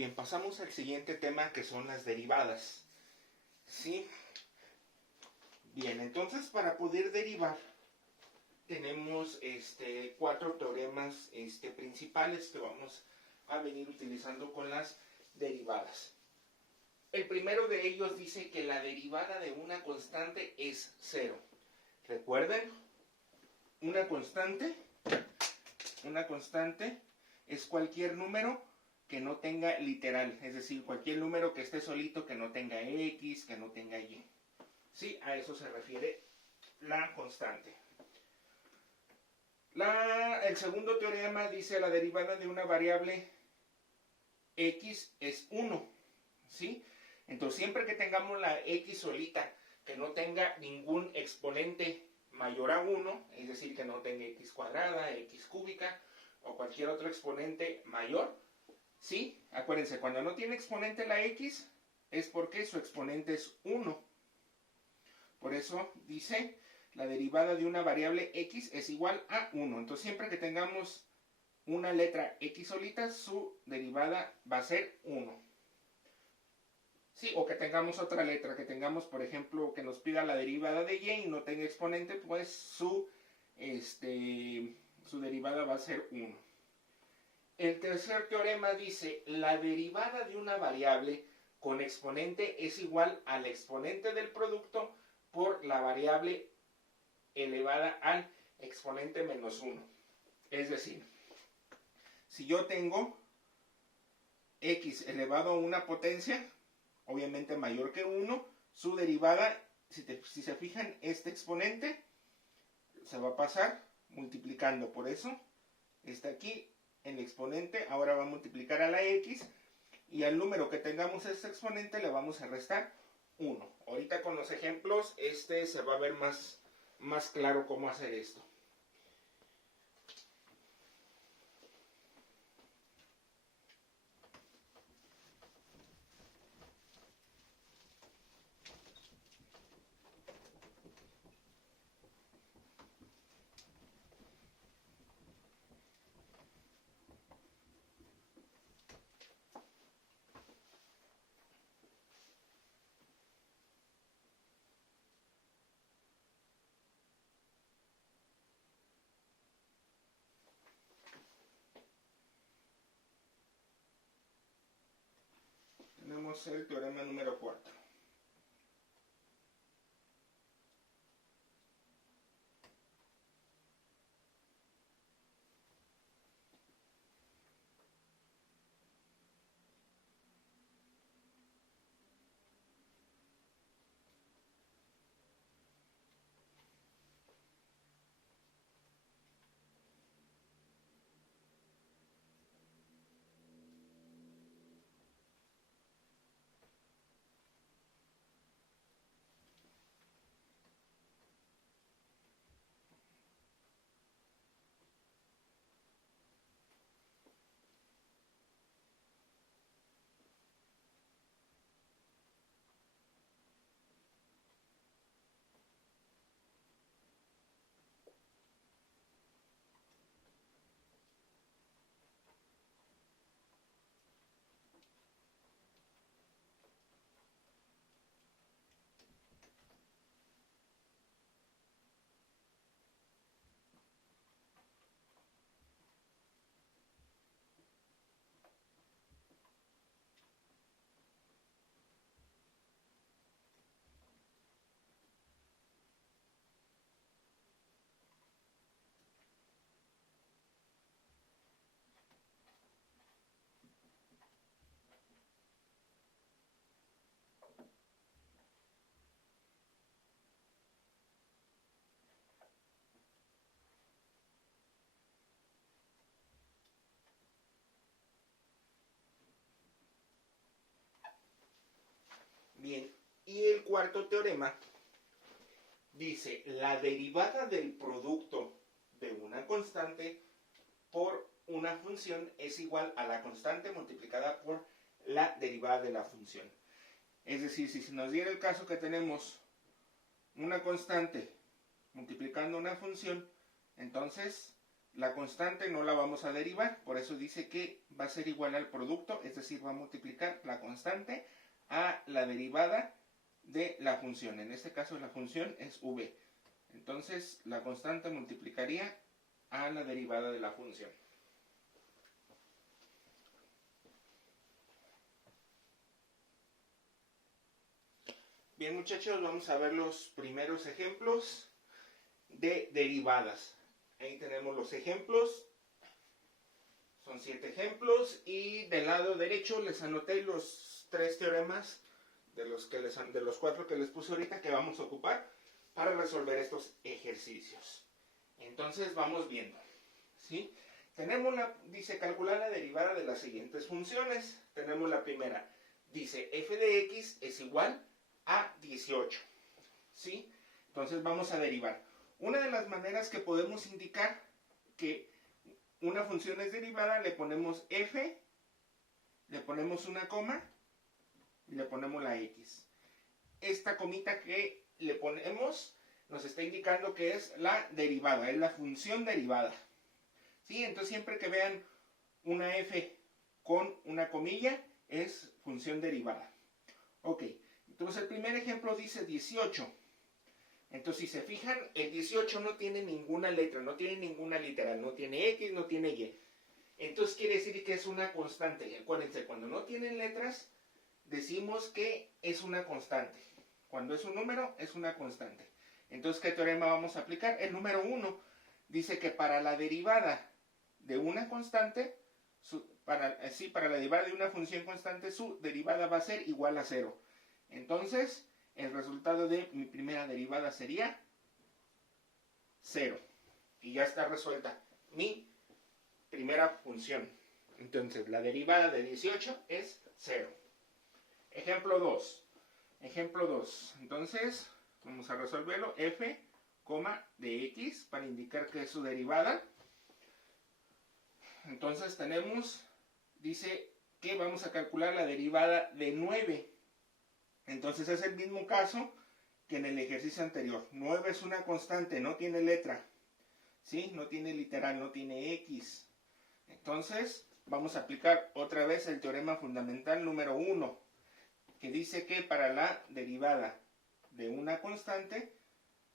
Bien, pasamos al siguiente tema, que son las derivadas. ¿Sí? Bien, entonces para poder derivar tenemos 4 teoremas principales que vamos a venir utilizando con las derivadas. El primero de ellos dice que la derivada de una constante es 0. Recuerden, una constante es cualquier número que no tenga literal, es decir, cualquier número que esté solito, que no tenga X, que no tenga Y. Sí, a eso se refiere la constante. El segundo teorema dice la derivada de una variable X es 1. ¿Sí? Entonces, siempre que tengamos la X solita, que no tenga ningún exponente mayor a 1, es decir, que no tenga X cuadrada, X cúbica o cualquier otro exponente mayor, ¿sí? Acuérdense, cuando no tiene exponente la X, es porque su exponente es 1. Por eso dice, la derivada de una variable X es igual a 1. Entonces, siempre que tengamos una letra X solita, su derivada va a ser 1. Sí, o que tengamos otra letra, que tengamos, por ejemplo, que nos pida la derivada de Y y no tenga exponente, pues su derivada va a ser 1. El tercer teorema dice, la derivada de una variable con exponente es igual al exponente del producto por la variable elevada al exponente menos 1. Es decir, si yo tengo X elevado a una potencia, obviamente mayor que 1, su derivada, si se fijan, este exponente se va a pasar multiplicando. Por eso, está aquí el exponente, ahora va a multiplicar a la X, y al número que tengamos este exponente le vamos a restar 1. Ahorita con los ejemplos, se va a ver más claro cómo hacer esto. Tenemos el teorema número 4. Bien, y el cuarto teorema dice, la derivada del producto de una constante por una función es igual a la constante multiplicada por la derivada de la función. Es decir, si nos diera el caso que tenemos una constante multiplicando una función, entonces La constante no la vamos a derivar, por eso dice que va a ser igual al producto, es decir, va a multiplicar la constante a la derivada de la función. En este caso la función es v. Entonces la constante multiplicaría a la derivada de la función. Bien, muchachos, vamos a ver los primeros ejemplos de derivadas. Ahí tenemos los ejemplos. Son 7 ejemplos y del lado derecho les anoté los 3 teoremas de los 4 que les puse ahorita que vamos a ocupar para resolver estos ejercicios. Entonces vamos viendo, ¿sí? Tenemos dice calcular la derivada de las siguientes funciones. Tenemos la primera, dice f de x es igual a 18, ¿sí? Entonces vamos a derivar. Una de las maneras que podemos indicar que una función es derivada, le ponemos f, le ponemos una coma y le ponemos la x. Esta comita que le ponemos nos está indicando que es la derivada, es la función derivada. ¿Sí? Entonces siempre que vean una f con una comilla es función derivada. Ok, entonces el primer ejemplo dice 18. Entonces, si se fijan, el 18 no tiene ninguna letra, no tiene ninguna literal, no tiene X, no tiene Y. Entonces, quiere decir que es una constante. Y acuérdense, cuando no tienen letras, decimos que es una constante. Cuando es un número, es una constante. Entonces, ¿qué teorema vamos a aplicar? El número 1 dice que para la derivada de una constante, para la derivada de una función constante, su derivada va a ser igual a 0. Entonces, el resultado de mi primera derivada sería 0. Y ya está resuelta mi primera función. Entonces, la derivada de 18 es 0. Ejemplo 2. Ejemplo 2. Entonces, vamos a resolverlo. F, de x para indicar que es su derivada. Entonces, tenemos, dice que vamos a calcular la derivada de 9. Entonces es el mismo caso que en el ejercicio anterior. 9 es una constante, no tiene letra, ¿sí? No tiene literal, no tiene X. Entonces vamos a aplicar otra vez el teorema fundamental número 1, que dice que para la derivada de una constante,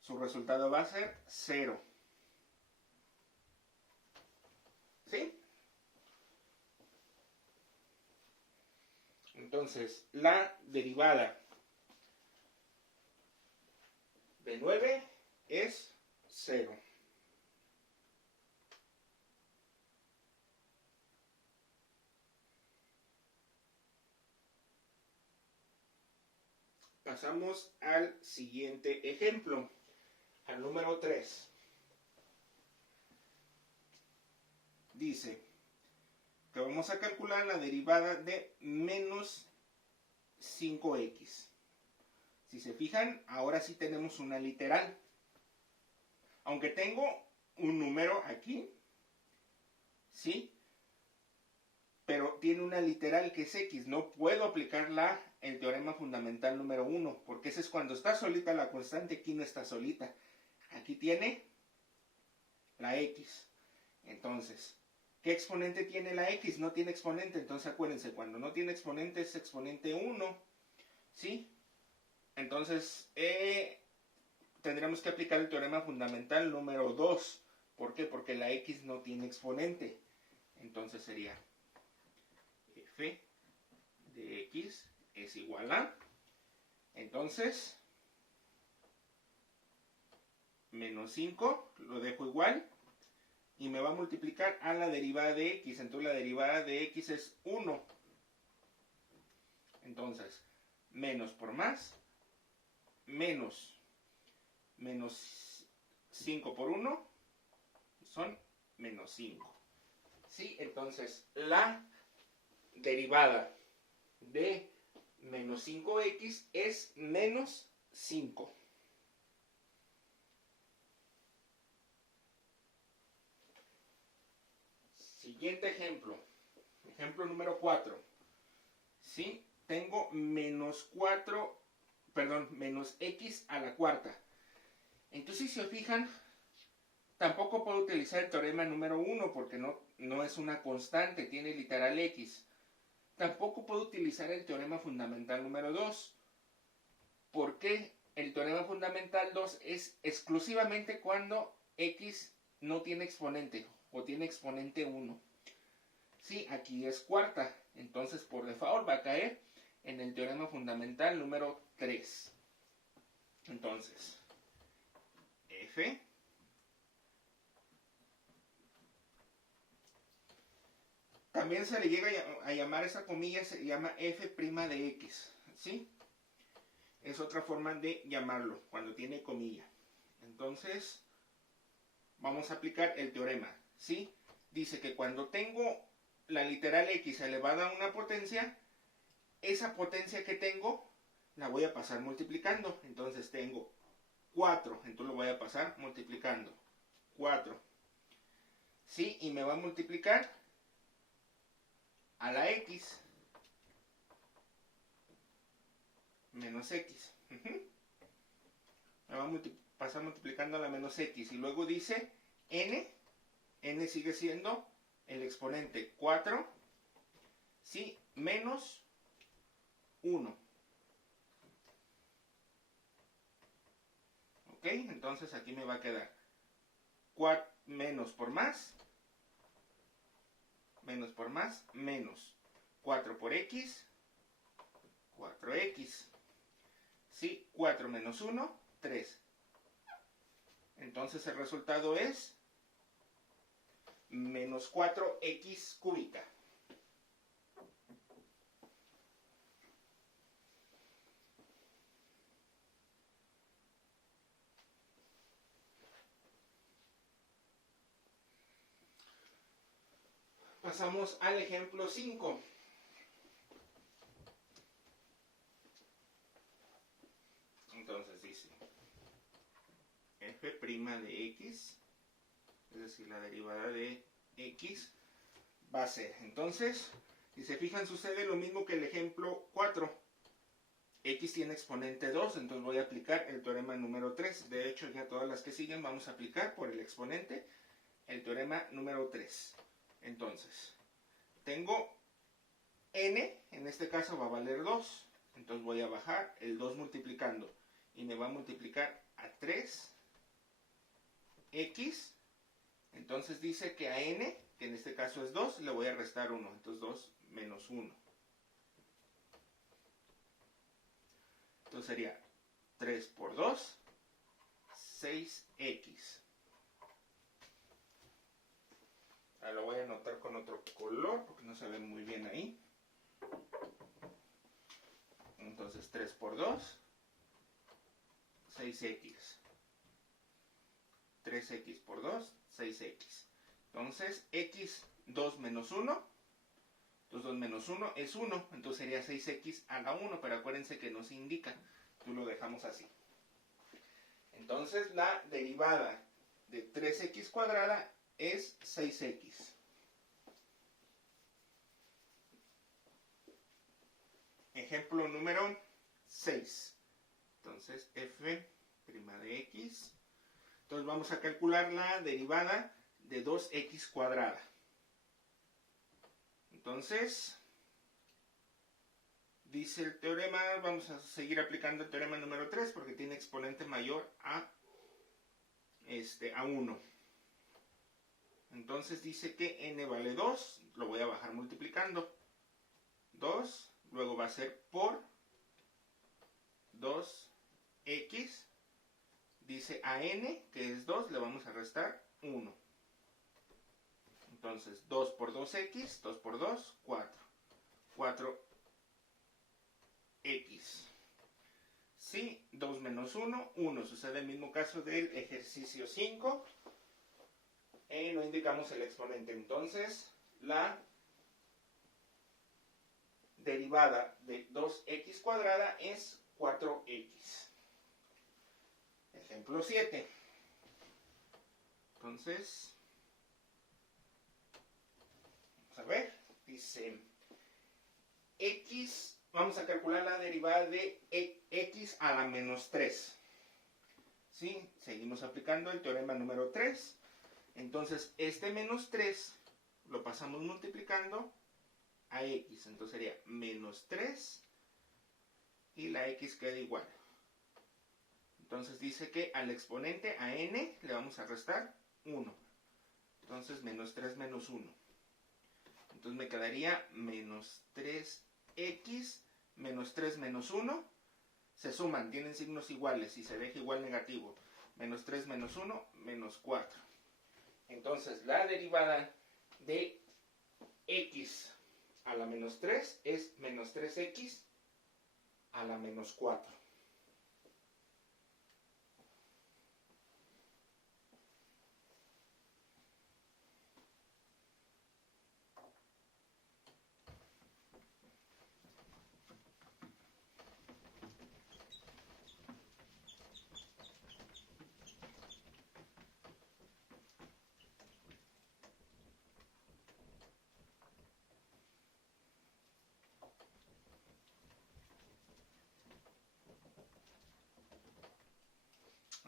su resultado va a ser 0. ¿Sí? Entonces, la derivada de 9 es 0. Pasamos al siguiente ejemplo, al número 3. Dice que vamos a calcular la derivada de menos 5x. Si se fijan, ahora sí tenemos una literal. Aunque tengo un número aquí, ¿sí? Pero tiene una literal que es x. No puedo aplicar el teorema fundamental número 1, porque ese es cuando está solita la constante, aquí no está solita. Aquí tiene la x. Entonces, ¿qué exponente tiene la x? No tiene exponente. Entonces acuérdense, cuando no tiene exponente es exponente 1, ¿sí? Entonces, tendremos que aplicar el teorema fundamental número 2. ¿Por qué? Porque la x no tiene exponente. Entonces sería f de x es igual a, entonces, menos 5, lo dejo igual, y me va a multiplicar a la derivada de x. Entonces la derivada de x es 1. Entonces, menos por más, menos 5 por 1 son menos 5. ¿Sí? Entonces, la derivada de menos 5x es menos 5. Siguiente ejemplo. Ejemplo número 4. ¿Sí? Tengo menos x a la cuarta. Entonces, si se fijan, Tampoco puedo utilizar el teorema número 1 porque no es una constante, tiene literal x. Tampoco puedo utilizar el teorema fundamental número 2 porque el teorema fundamental 2 es exclusivamente cuando x no tiene exponente o tiene exponente 1. Sí, aquí es cuarta, entonces por default va a caer en el teorema fundamental número 3. Entonces, f también se le llega a llamar esa comilla, se llama f' de x, ¿sí? Es otra forma de llamarlo, cuando tiene comilla. Entonces, vamos a aplicar el teorema, ¿sí? Dice que cuando tengo la literal x elevada a una potencia, esa potencia que tengo la voy a pasar multiplicando. Entonces tengo 4, entonces lo voy a pasar multiplicando. 4. ¿Sí? Y me va a multiplicar a la x menos x. Me va a pasar multiplicando a la menos x. Y luego dice n sigue siendo el exponente 4, ¿sí? Menos 1. ¿Ok? Entonces aquí me va a quedar 4 menos por más, menos 4 por x, 4x. ¿Sí? 4 menos 1, 3. Entonces el resultado es menos 4x cúbica. Pasamos al ejemplo 5. Entonces dice f' de x, es decir, la derivada de x, va a ser, entonces, si se fijan, sucede lo mismo que el ejemplo 4. X tiene exponente 2, entonces voy a aplicar el teorema número 3. De hecho, ya todas las que siguen vamos a aplicar por el exponente el teorema número 3. Entonces, tengo n, en este caso va a valer 2. Entonces voy a bajar el 2 multiplicando. Y me va a multiplicar a 3x. Entonces dice que a n, que en este caso es 2, le voy a restar 1. Entonces 2 menos 1. Entonces sería 3 por 2, 6x. Ahora lo voy a anotar con otro color porque no se ve muy bien ahí. Entonces 3 por 2, 6x. 3x por 2, 6x. Entonces x 2 menos 1. Entonces 2 menos 1 es 1. Entonces sería 6x a la 1. Pero acuérdense que no se indica. Entonces lo dejamos así. Entonces la derivada de 3x cuadrada es 6x. Ejemplo número 6. Entonces f' de x. Entonces vamos a calcular la derivada de 2x cuadrada. Entonces, dice el teorema, vamos a seguir aplicando el teorema número 3 porque tiene exponente mayor a 1. Entonces dice que n vale 2, lo voy a bajar multiplicando. 2, luego va a ser por 2x. Dice a n, que es 2, le vamos a restar 1. Entonces 2 por 2x, 2 por 2, 4. 4x. Sí, 2 menos 1, 1. Sucede el mismo caso del ejercicio 5. No indicamos el exponente. Entonces, la derivada de 2x cuadrada es 4x. Ejemplo 7. Entonces, vamos a ver. Dice x, vamos a calcular la derivada de x a la menos 3. ¿Sí? Seguimos aplicando el teorema número 3. Entonces, este menos 3 lo pasamos multiplicando a x. Entonces sería menos 3 y la x queda igual. Entonces dice que al exponente, a n, le vamos a restar 1. Entonces menos 3 menos 1. Entonces me quedaría menos 3x menos 3 menos 1. Se suman, tienen signos iguales y se deja igual negativo. Menos 3 menos 1, menos 4. Entonces la derivada de x a la menos 3 es menos 3x a la menos 4.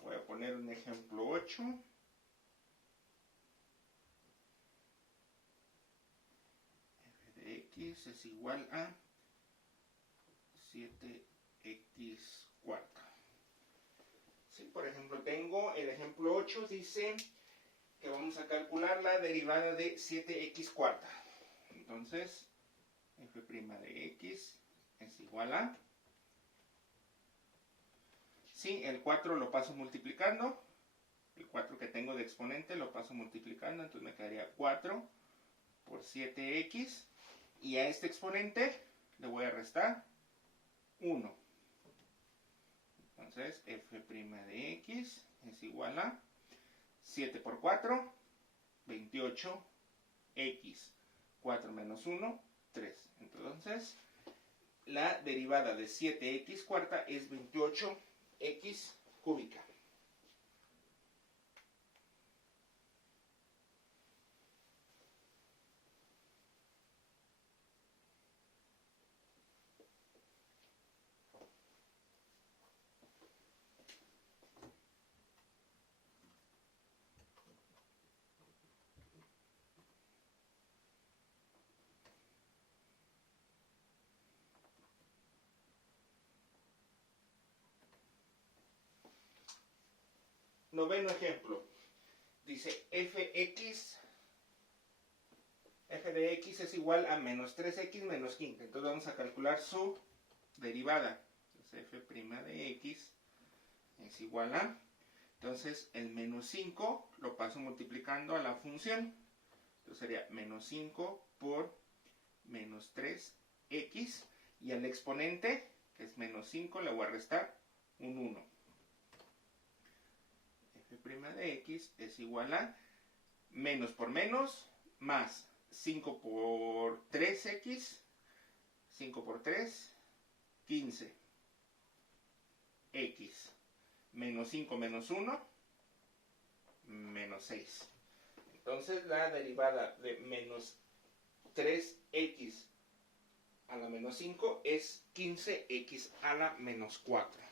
Voy a poner un ejemplo 8. F de x es igual a 7x cuarta. Sí, por ejemplo, tengo el ejemplo 8, dice que vamos a calcular la derivada de 7x cuarta. Entonces, f' de x es igual a... Sí, el 4 lo paso multiplicando. El 4 que tengo de exponente lo paso multiplicando. Entonces me quedaría 4 por 7x. Y a este exponente le voy a restar 1. Entonces f' de x es igual a 7 por 4, 28x. 4 menos 1, 3. Entonces, la derivada de 7x cuarta es 28x cúbica. Noveno ejemplo. Dice f de x es igual a menos 3x menos 15. Entonces vamos a calcular su derivada. Entonces f' de x es igual a... Entonces el menos 5 lo paso multiplicando a la función. Entonces sería menos 5 por menos 3x. Y al exponente, que es menos 5, le voy a restar un 1. F' de x es igual a menos por menos más 5 por 3x, 5 por 3, 15, x, menos 5 menos 1, menos 6. Entonces la derivada de menos 3x a la menos 5 es 15x a la menos 4.